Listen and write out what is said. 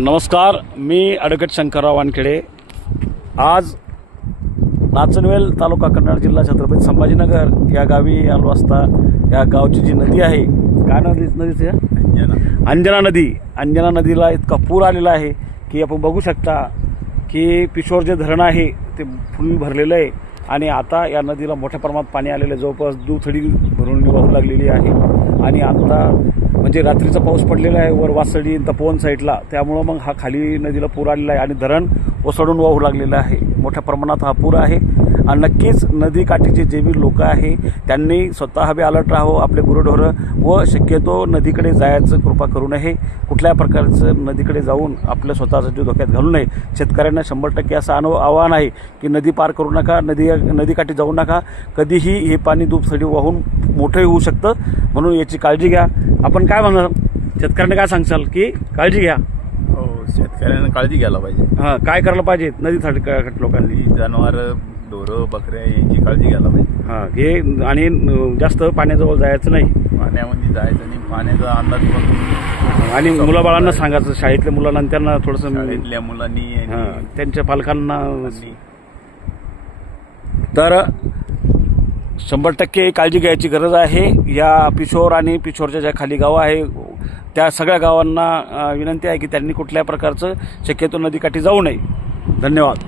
नमस्कार, मी ॲडव्होकेट शंकरराव वानखेडे। आज नाचनवेल तालुका कन्नड जिल्हा छत्रपती संभाजीनगर या गावी आलो असता या गावची जी नदी आहे, काय नदीचे अंजना नदी, अंजना नदीला इतका पूर आलेला आहे की आपण बघू शकता की पिशोर जे धरण आहे ते फुल भरलेलं आहे आणि आता या नदीला मोठ्या प्रमाणात पाणी आलेलं आहे। जवळपास दुथडी भरून वाहू लागलेली आहे आणि आता म्हणजे रात्रीचा पाऊस पडलेला आहे वर वासळी तपोवन साईडला, त्यामुळे मग हा खाली नदीला पूर आलेला आहे आणि धरण ओसडून वाहू लागलेलं आहे। मोठ्या प्रमाणात हा पूर आहे आणि नक्कीच नदी काठीचे जे बी लोक आहे त्यांनी स्वतः बी अलर्ट राहावं, आपले गुरढोरं व शक्यतो नदीकडे जायचं कृपा करू नये। कुठल्या प्रकारचं नदीकडे जाऊन आपल्या स्वतःचा जीव धोक्यात घालू नये। शेतकऱ्यांना 100% असं आव्हान आहे की नदी पार करू नका, नदीकाठी जाऊ नका, कधीही हे पाणी दुथडी वाहून मोठं होऊ शकतं, म्हणून याची काळजी घ्या। आपण काय म्हणणार शेतकऱ्यांना काय सांगशाल की काळजी घ्या? हो, शेतकऱ्यांना काळजी घ्यायला पाहिजे। हां, काय करायला पाहिजे? नदी लोकांनी जनावर ढोरं बकऱ्या यांची काळजी घ्यायला पाहिजे। हां, हे आणि जास्त पाण्याजवळ जायचं नाही, पाण्यामध्ये जायचं नाही, पाण्याचा अंदाज बघून आणि मुलाबाळांना सांगायचं, शाळेतल्या मुलांना त्यांना थोडंसं शाळेतल्या मुलांनी त्यांच्या पालकांना तर 100% काळजी घ्यायची गरज आहे। या पिशोर आणि पिशोरच्या ज्या खाली गावं आहे त्या सगळ्या गावांना विनंती आहे की त्यांनी कुठल्या प्रकारचं शक्यतो नदीकाठी जाऊ नये। धन्यवाद।